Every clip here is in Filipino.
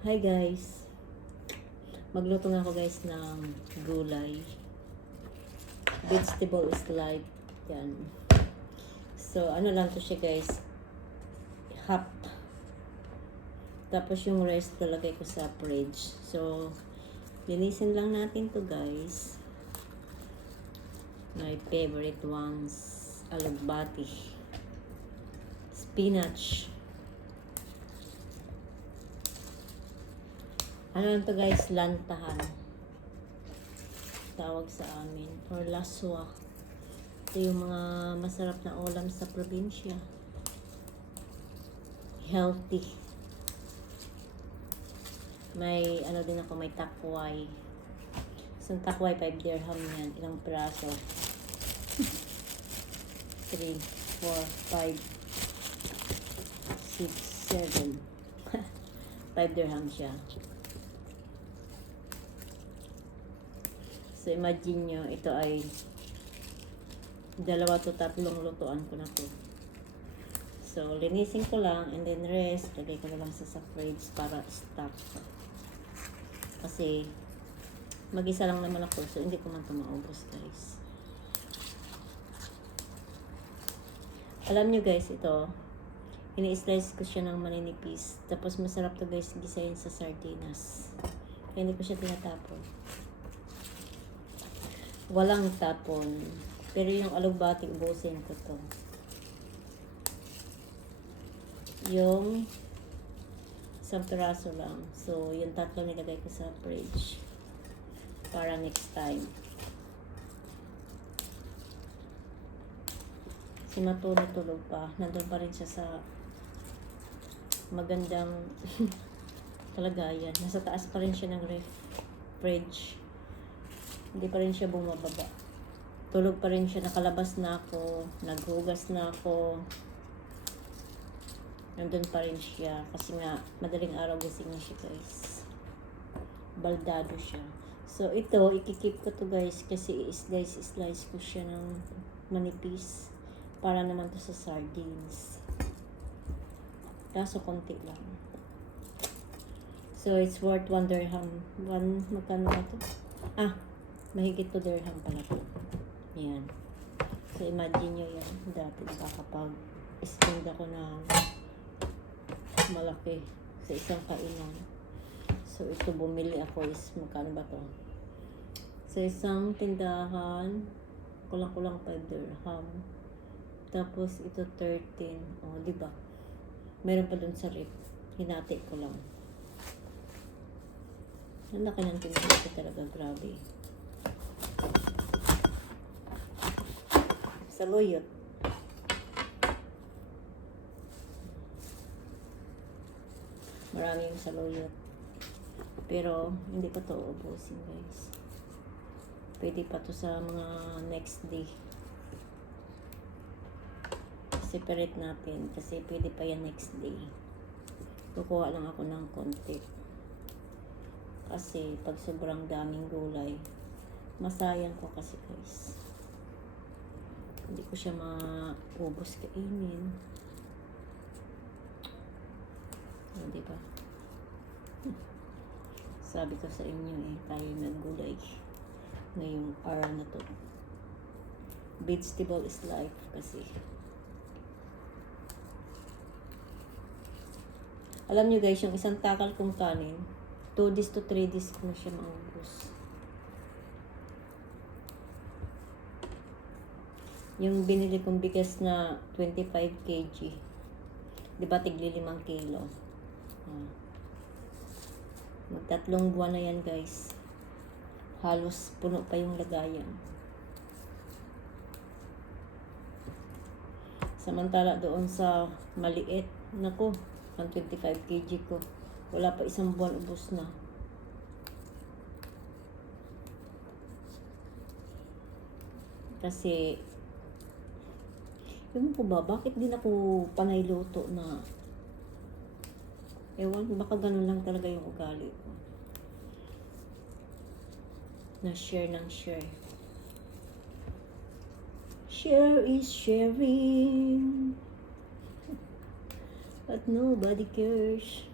Hi guys. Magluto nga ako guys ng gulay. Vegetable is life. Yan. So, ano lang to siya guys. Half. Tapos yung rest talagay ko sa fridge. So, linisin lang natin to guys. My favorite ones. Alagbati. Spinach. Ano to guys, lantahan. Tawag sa amin. Or laswa. Ito yung mga masarap na ulam sa probinsya. Healthy. May ano din ako, may takway. Isang takway, 5 dirham yan. Ilang piraso? 3, 4, 5, 6, 7. 5 dirham siya. So, imagine nyo, ito ay dalawa to tatlong lutuan ko na to. So, linisin ko lang and then rest. Lagay ko na lang sa, sa fridge para stock. Kasi, mag-isa lang naman ako. So, hindi ko man ito maubos, guys. Alam nyo, guys, ito, ini-slice ko siya ng maninipis. Tapos, masarap to, guys, gisayin sa sardinas. Kaya hindi ko siya tinatapon. Walang tapon. Pero yung alugbati, ubusin ko to. Yung isang piraso lang. So, yung tatlo nilagay ko sa fridge. Para next time. Si Matuno tulog pa. Nandun pa rin siya sa magandang kalagayan. Nasa taas pa rin siya ng ref, fridge. Hindi pa rin siya bumababa. Tulog pa rin siya. Nakalabas na ako. Naghugas na ako. Nandun pa rin siya. Kasi nga, madaling araw gising na siya guys. Baldado siya. So, ito, ikikip ko to guys. Kasi i-slice, slice ko siya ng manipis. Para naman to sa sardines. Kaso, konti lang. So, it's worth 1 dirham. One, magkano ba to? Ah, mahigit to dirham pala to. Yan. So, imagine nyo yan. Dati nakakapag-spend ako ng malaki sa isang kainan. So, ito bumili ako is magkano ba to? Sa isang tindahan, kulang-kulang 5 dirham. Tapos, ito 13. O, oh, di ba? Meron pa dun sa rip. Hinati ko lang. Ang laki ng tindahan ko talaga. Grabe. Saluyot. Marami yung saluyot. Pero, hindi pa to ubusin guys. Pwede pa to sa mga next day. Separate natin kasi pwede pa yan next day. Kukuha lang ako ng konti. Kasi pag sobrang daming gulay, masayang ko kasi guys. Hindi ko siya maubos kainin. O, di ba? Sabi ko sa inyo eh, tayo naggulay ngayong araw na to. Vegetable is life kasi. Alam nyo guys, yung isang takal kong kanin, 2 days to 3 days ko na siya maubos. Yung binili kong bigas na 25 kg. Di ba tigli 5 kilo? Ah. Magtatlong buwan na yan guys. Halos puno pa yung lagayan. Samantala doon sa maliit, nako, ang 25 kg ko. Wala pa isang buwan ubos na. Kasi, Ewan ko ba, bakit din ako panay luto na Ewan ko, baka ganun lang talaga yung ugali ko. Na-share ng share. Share is sharing. But nobody cares.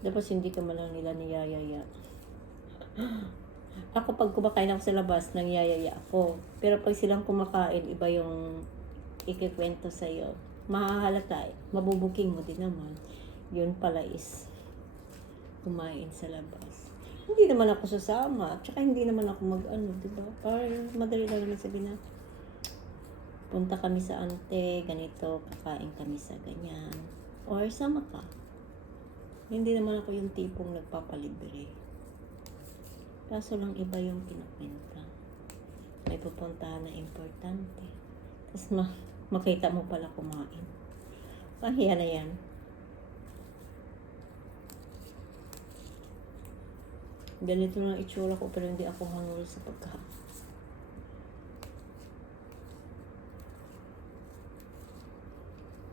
Dapat hindi ka malang nila niyayaya. Ako pag kumakain ako sa labas, nangyayaya ako. Pero pag silang kumakain, iba yung ikikwento sa'yo. Mahahalata eh. Mabubuking mo din naman. Yun pala is kumain sa labas. Hindi naman ako sasama. At saka hindi naman ako mag-ano, di ba? Parang madali lang naman sabihin na, punta kami sa ante, ganito, kakain kami sa ganyan. Or sama ka. Hindi naman ako yung tipong nagpapalibre. Kaso lang iba yung kinukwenta. May pupuntahan na importante. Tapos ma- makita mo pala kumain. Pahiya na yan. Ganito na itsura ko pero hindi ako hangul sa pagkain.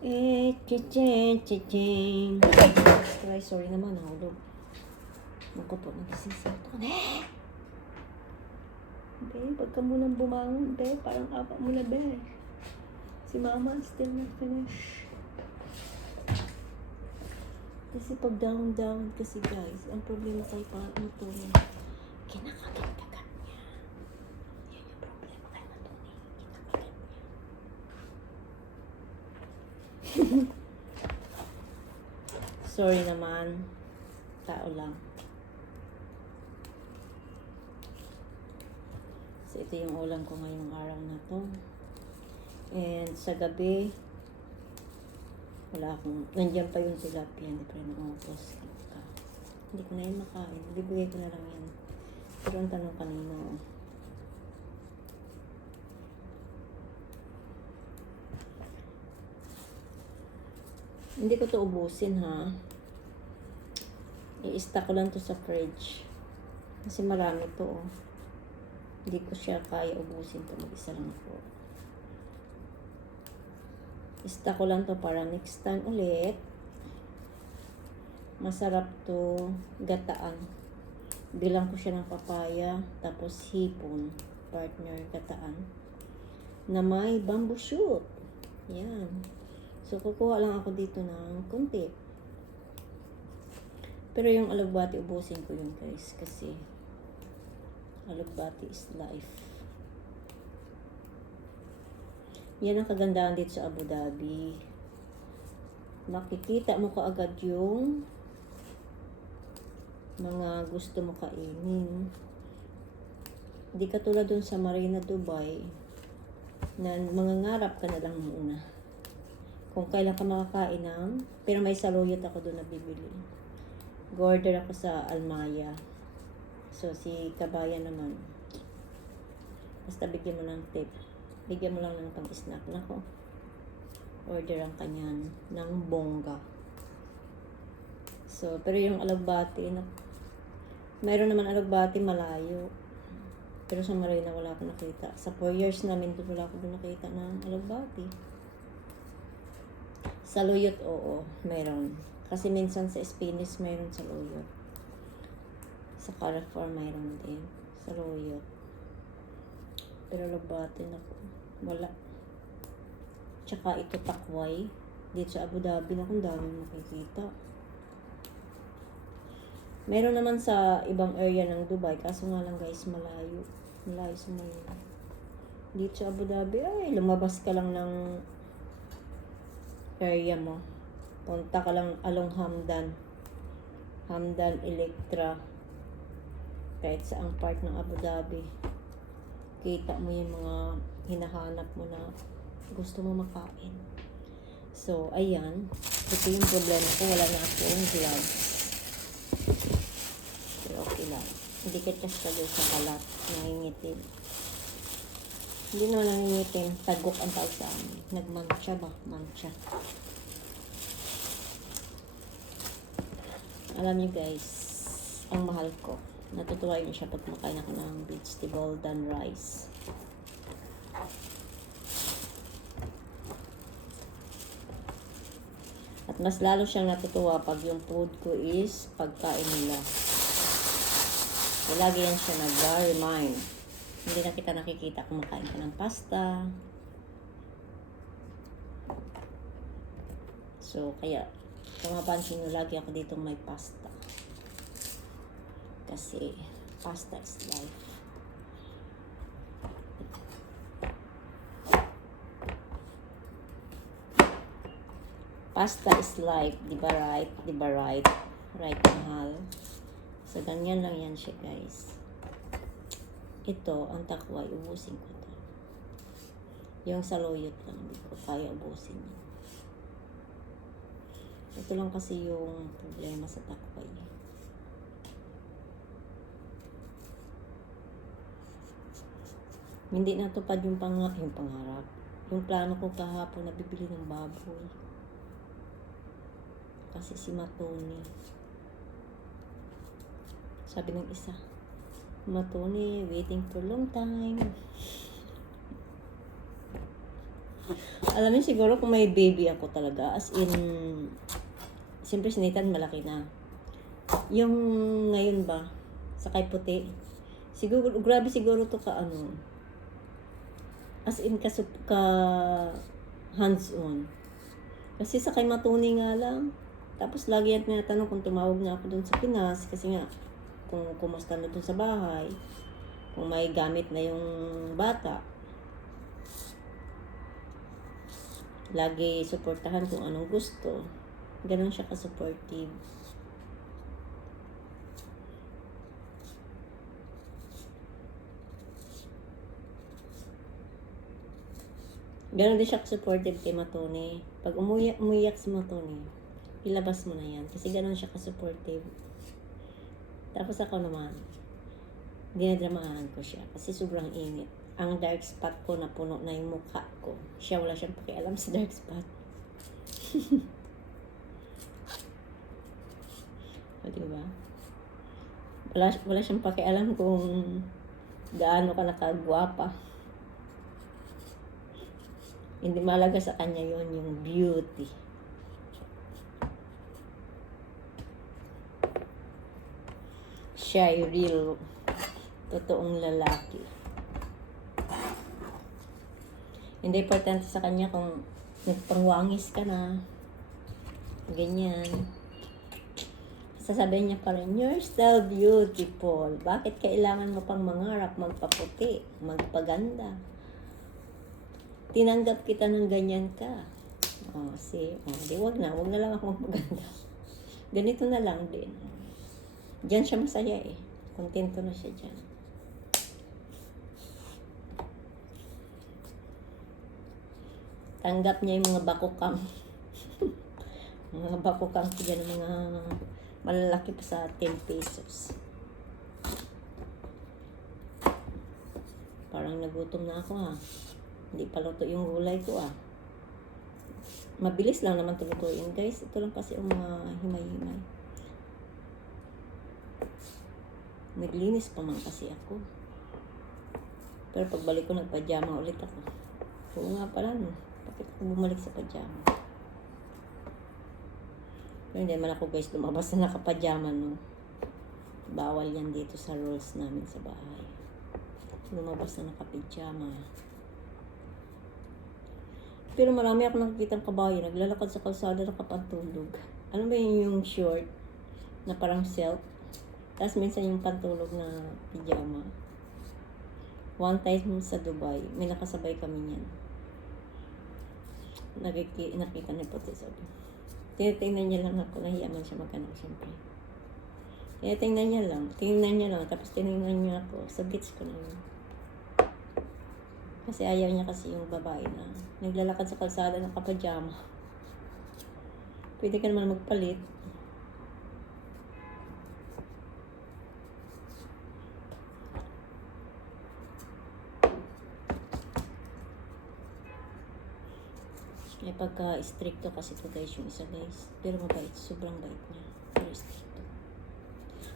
Eh, chichen, chichen. Ay, sorry naman, nahulog. Ako po, nagising sa ito. Eh! Be, pagka mo nang bumangon, be, parang apa mo na, be. Si mama still not finish. Kasi pag down-down kasi guys, ang problema kay parang ito, kinakagat-kagat niya. Yan yung problema kay Matoni. Kinakagat niya. Sorry naman. Tao lang. So, ito yung ulam ko ngayong araw na to. And sa gabi, wala akong, nandiyan pa yung tilapia, hindi pa rin umupos. Hindi ko na yun makain. Bibigay ko na lang yan. Pero ang tanong kanina. Hindi ko to ubusin ha. I-stack ko lang to sa fridge. Kasi marami to oh. Hindi ko siya kaya ubusin to. Mag-isa lang ako. I-stack ko lang to para next time ulit. Masarap to gataan. Bilang ko siya ng papaya. Tapos hipon. Partner gataan. Na may bamboo shoot. Yan. So, kukuha lang ako dito ng konti. Pero yung alugbati, ubusin ko yun guys. Kasi, alugbati is life. Yan ang kagandahan dito sa Abu Dhabi. Makikita mo kaagad yung mga gusto mo kainin. Hindi katulad dun sa Marina, Dubai, na mangangarap ka na lang muna kung kailan ka makakain ng, pero may saluyot ako doon na bibili. Gorder ako sa Almaya. So, si Kabayan naman. Basta bigyan mo ng tip. Bigyan mo lang ng pang-snack. Nako. Order ang kanyan ng bongga. So, pero yung alagbati, na, mayroon naman alagbati malayo. Pero sa Marina wala akong nakita. Sa 4 years namin doon wala akong nakita ng alagbati. Saluyot, oo, meron. Kasi minsan sa Spanish meron saluyot. Sa Carrefour meron din. Saluyot. Pero labatin ako. Wala. Tsaka ito takway. Dito sa Abu Dhabi na kung dami makikita. Meron naman sa ibang area ng Dubai. Kaso nga lang guys, malayo. Malayo sa Manila. Dito sa Abu Dhabi, ay, lumabas ka lang ng area mo. Punta ka lang along Hamdan. Hamdan Electra. Kahit sa ang part ng Abu Dhabi. Kita mo yung mga hinahanap mo na gusto mo makain. So, ayan. Ito yung problema ko. Wala na akong gloves. Pero okay lang. Hindi ka kagay sa kalat. Nangingitim. Hindi naman nangingitim. Tagok ang tawag sa amin. Nagmantsa ba? Mantsa. Alam niyo guys, ang mahal ko. Natutuwa yun siya pag makain ako ng vegetable than rice. At mas lalo siyang natutuwa pag yung food ko is pagkain nila. So, lagi yan siya nag-remind. Hindi na kita nakikita kumakain ka ng pasta. So, kaya, kung mapansin nyo, lagi ako dito may pasta. Kasi pasta is life. Pasta is life, di ba right? Di ba right? Right, mahal. So, ganyan lang yan siya, guys. Ito, ang takway, ubusin ko to. Yung saluyot lang, hindi ko kaya ubusin yun. Ito lang kasi yung problema sa takway. Hindi natupad yung, pang yung pangarap. Yung plano ko kahapon na bibili ng baboy. Kasi si Matoni. Sabi ng isa, Matoni, waiting for long time. Alam mo siguro kung may baby ako talaga, as in, siyempre si Nathan malaki na. Yung ngayon ba, sa kay puti, siguro, grabe siguro to ka ano, as in ka, ka hands-on. Kasi sa kay Matuni nga lang, tapos lagi yan tinatanong kung tumawag na ako dun sa Pinas, kasi nga, kung kumusta na dun sa bahay, kung may gamit na yung bata, lagi suportahan kung anong gusto. Ganon siya ka-supportive. Ganon din siya ka-supportive kay Matone. Pag umuyak, umuyak si Matone, ilabas mo na yan. Kasi ganon siya ka-supportive. Tapos ako naman, dinadramahan ko siya. Kasi sobrang init ang dark spot ko na puno na yung mukha ko. Siya wala siyang pakialam sa dark spot. o, diba? Wala, wala siyang pakialam kung gaano ka nakagwapa. Hindi malaga sa kanya yon yung beauty. Siya ay real, totoong lalaki. Hindi importante sa kanya kung nagpangwangis ka na. Ganyan. Sasabihin niya pa rin, you're still beautiful. Bakit kailangan mo pang mangarap, magpaputi, magpaganda? Tinanggap kita ng ganyan ka. Oh, see? Oh, di wag na. Wag na lang ako magpaganda. Ganito na lang din. Diyan siya masaya eh. Kontento na siya dyan. tanggap niya yung mga bakukang. mga bakukang siya ng mga malalaki pa sa 10 pesos. Parang nagutom na ako ha. Hindi pa luto yung gulay ko ah. Mabilis lang naman tulutuin guys. Ito lang kasi yung mga himay-himay. Naglinis pa man kasi ako. Pero pagbalik ko nagpajama ulit ako. Oo nga pala no. Bakit ako bumalik sa pajama? Pero hindi man ako guys lumabas na nakapajama no. Bawal yan dito sa rules namin sa bahay. Lumabas na nakapijama. Pero marami ako nakikita ng kabayo, naglalakad sa kalsada nakapantulog. Alam mo yun yung short na parang silk? Tapos minsan yung pantulog na pijama. One time sa Dubai, may nakasabay kami niyan nakiki, nakita niya po ito sabi. Tinitingnan niya lang ako, nahiyaman siya magkano siyempre. Tinitingnan niya lang, tingnan niya lang, tapos tinignan niya ako, sa beach ko na yun. Kasi ayaw niya kasi yung babae na naglalakad sa kalsada ng kapajama. Pwede ka naman magpalit. May pagka-stricto kasi to guys yung isa guys. Pero mabait. Sobrang bait niya. Pero stricto.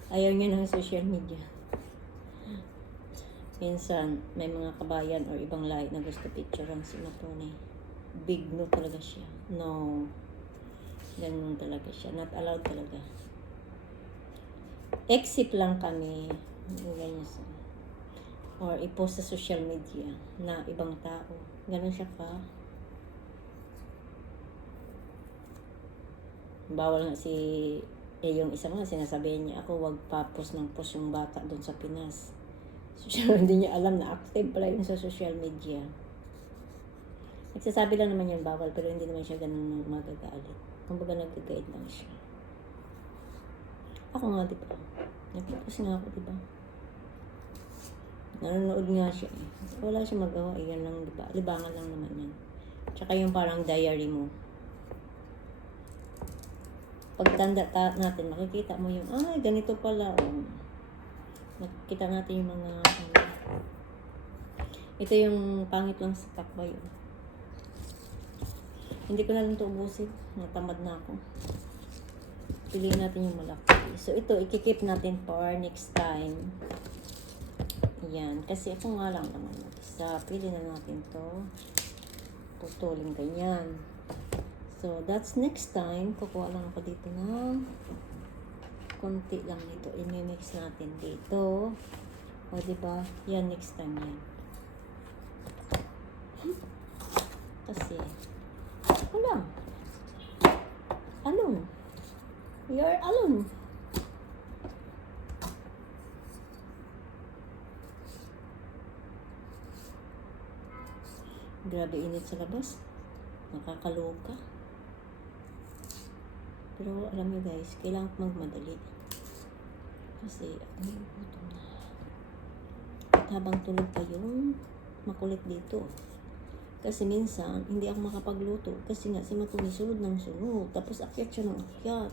Ayaw niya ng social media. Minsan, may mga kabayan or ibang lahi na gusto picture ang si Matone. Big no talaga siya. No. Ganun talaga siya. Not allowed talaga. Exit lang kami. Ganyan siya. Or i-post sa social media na ibang tao. Ganun siya ka. Bawal nga si Eh, yung isa nga, sinasabihan niya ako, wag papos ng pos yung bata doon sa Pinas. So, siya hindi niya alam na active pala yun sa social media. Nagsasabi lang naman yung bawal, pero hindi naman siya ganun magagalit. Kumbaga nag-guide lang siya. Ako nga, di ba? Nagpapos nga ako, di ba? Nanonood nga siya eh. Wala siya magawa, eh. yan lang, di ba? Libangan lang naman yan. Tsaka yung parang diary mo. Pagtanda ta- natin, makikita mo yung, ay, ganito pala. Oh. Nakikita natin yung mga, ano. Ito yung pangit lang sa takbay. Hindi ko na lang ito ubusin. Natamad na ako. Piliin natin yung malaki. So, ito, ikikip natin for next time. Yan. Kasi ako nga lang naman mag-isa. Pili na natin to. Putulin ganyan. So, that's next time. Kukuha lang ako dito ng konti lang dito. I-mix natin dito. O, diba? Yan, next time yan. Kasi, lang. Alone. You're alone. Grabe init sa labas. Nakakaloka. Pero alam niyo guys, kailangan magmadali. Kasi ako nagugutom na. At habang tulog pa yung makulit dito. Kasi minsan, hindi ako makapagluto. Kasi nga, si Matuni sunod ng sunod. Tapos akyat siya ng akyat.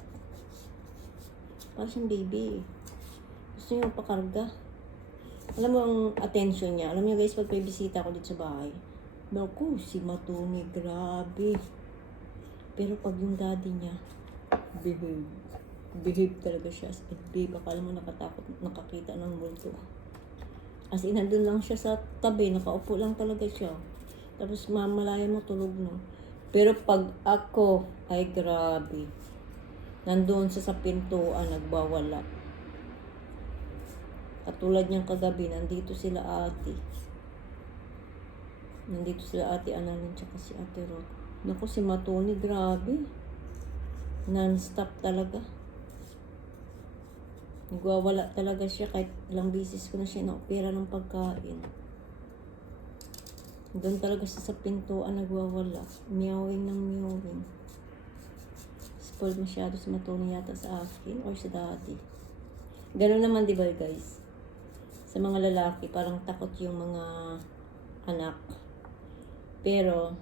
Parang siyang baby. Gusto niya pakarga. Alam mo ang attention niya. Alam niyo guys, pag may bisita ako dito sa bahay, Naku, si Matuni, grabe. Pero pag yung daddy niya, behave. Behave talaga siya. As in, babe, akala mo nakatakot, nakakita ng multo. As in, nandun lang siya sa tabi, nakaupo lang talaga siya. Tapos mamalaya mo tulog no. Pero pag ako, ay grabe. Nandun siya sa pintuan, nagbawala. Katulad niyang kagabi, nandito sila ate. Nandito sila ate Annalyn tsaka si ate Rod. Naku, si Matoni, grabe. Non-stop talaga. Nagwawala talaga siya kahit ilang beses ko na siya na-opera ng pagkain. Doon talaga siya sa pintuan nagwawala. Meowing ng meowing. Spoiled masyado si Matoni yata sa akin or sa daddy. Ganun naman, di ba guys? Sa mga lalaki, parang takot yung mga anak. Pero,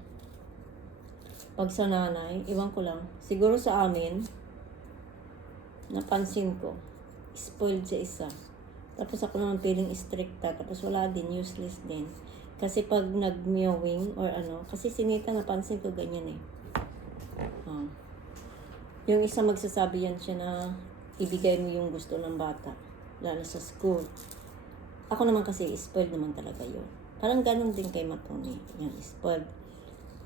pag sa nanay, iwan ko lang. Siguro sa amin, napansin ko, spoiled sa isa. Tapos ako naman feeling stricta. Tapos wala din, useless din. Kasi pag nag-mewing or ano, kasi sinita napansin ko ganyan eh. Ah. Yung isa magsasabi yan siya na ibigay mo yung gusto ng bata. Lalo sa school. Ako naman kasi spoiled naman talaga yun. Parang ganun din kay Matoni. Yan, spoiled.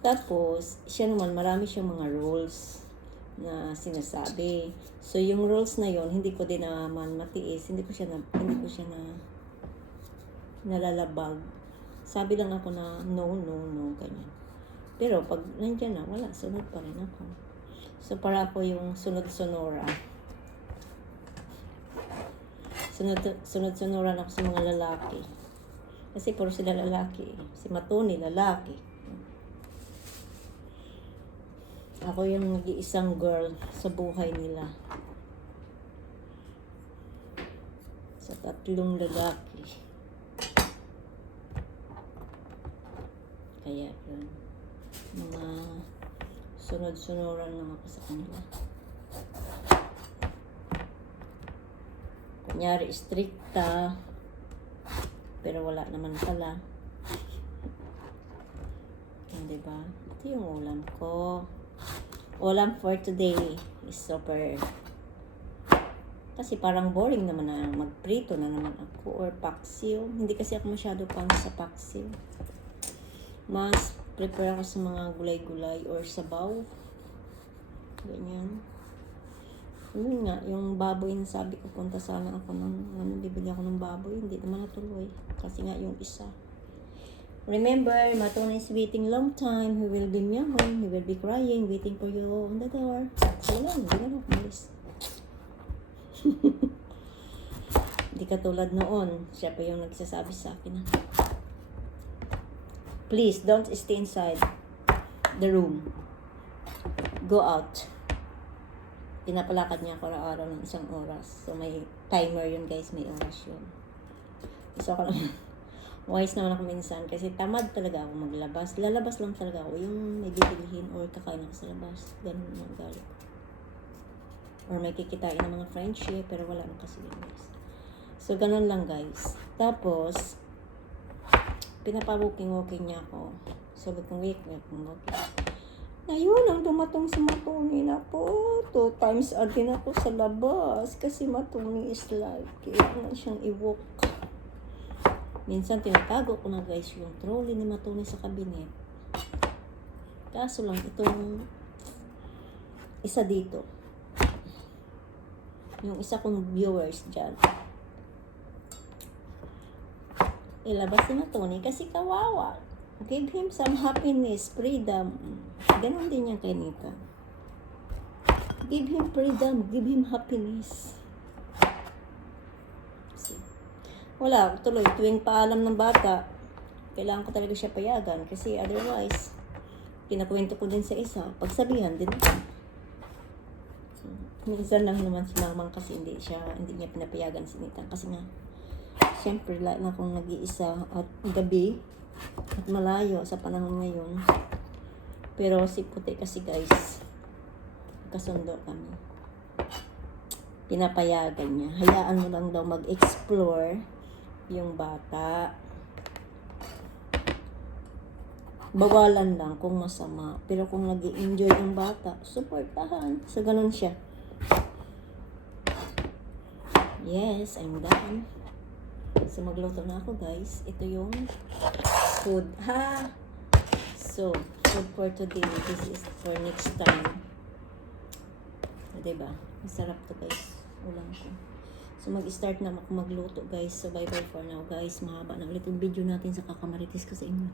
Tapos, siya naman, marami siyang mga rules na sinasabi. So, yung rules na yon hindi ko din naman matiis. Hindi ko siya na, hindi ko siya na nalalabag. Sabi lang ako na no, no, no, ganyan. Pero pag nandiyan na, wala, sunod pa rin ako. So, para ako yung sunod-sonora. Sunod, sunod-sonora ako sa mga lalaki. Kasi puro sila lalaki. eh. Si Matoni, lalaki. Ako yung nag-iisang girl sa buhay nila. Sa tatlong lalaki. Kaya yun. Mga sunod-sunuran lang ako sa kanila. Kunyari, stricta. Pero wala naman pala. Diba? Ito yung ulam ko. Ulam for today is super... Kasi parang boring naman na magprito na naman ako or paksiw. Hindi kasi ako masyado pang sa paksiw. Mas prepare ako sa mga gulay-gulay or sabaw. Ganyan. Yun nga, yung baboy na sabi ko, punta sana ako ng, ano, bibili ako ng baboy. Hindi naman natuloy. Kasi nga yung isa. Remember, Matona is waiting long time. He will be meowing. He will be crying, waiting for you on the door. Wala, hindi na umalis. Hindi katulad noon. Siya pa yung nagsasabi sa akin. Please, don't stay inside the room. Go out. Pinapalakad niya ako araw ng isang oras. So, may timer yun guys. May oras yun. So, ako lang, wise naman ako minsan kasi tamad talaga ako maglabas. Lalabas lang talaga ako. Yung may bibilihin or kakain ako sa labas. Ganun ang ugali. Or may kikitain ng mga friendship pero wala na kasi yun guys. So, ganun lang guys. Tapos, pinapabuking-walking niya ako. Kong wake, wake, walking. Ngayon, ang dumatong si Matuni na po. Two times a din ako sa labas. Kasi Matuni is like, kailangan siyang i-walk. Minsan, tinatago ko na guys yung trolley ni Matuni sa kabinet. Kaso lang, itong isa dito. Yung isa kong viewers dyan. Ilabas si Matuni kasi kawawa. Give him some happiness, freedom. Ganon din yan kay Nita. Give him freedom, give him happiness. See? Wala, tuloy, tuwing paalam ng bata, kailangan ko talaga siya payagan kasi otherwise, pinakwento ko din sa isa, pagsabihan din ako. Minsan lang naman si mamang kasi hindi siya, hindi niya pinapayagan si Nita kasi nga, Siyempre, lahat na akong nag-iisa at gabi at malayo sa panahon ngayon. Pero si Puti kasi guys, kasundo kami. Pinapayagan niya. Hayaan mo lang daw mag-explore yung bata. Bawalan lang kung masama. Pero kung nag enjoy ang bata, supportahan. So, ganun siya. Yes, I'm done. So, magluto na ako, guys. Ito yung food. Ha! So, food for today. This is for next time. O, diba? Masarap to, guys. Ulam ko. So, mag-start na ako magluto, guys. So, bye-bye for now, guys. Mahaba na ulit yung video natin sa kakamaritis ko sa inyo.